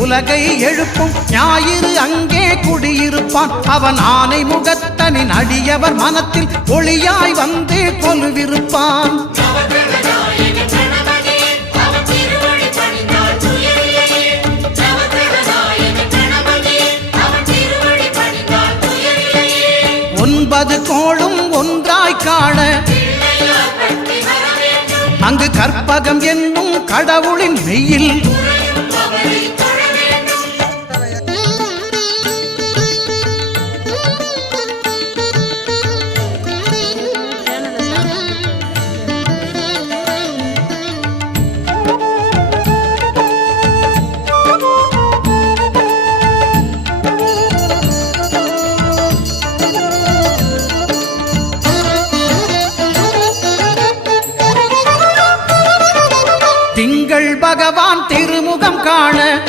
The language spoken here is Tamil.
உலகை எழுப்பும் ஞாயிறு அங்கே குடியிருப்பான். அவன் ஆனை முகத்தனின் அடியவர் மனத்தில் ஒளியாய் வந்து கொலுவிருப்பான். ஒன்பது கோளும் ஒன்றாய் காண அங்கு கற்பகம் என்னும் கடவுளின் மெய்யில் திங்கள் பகவான் திருமுகம் காண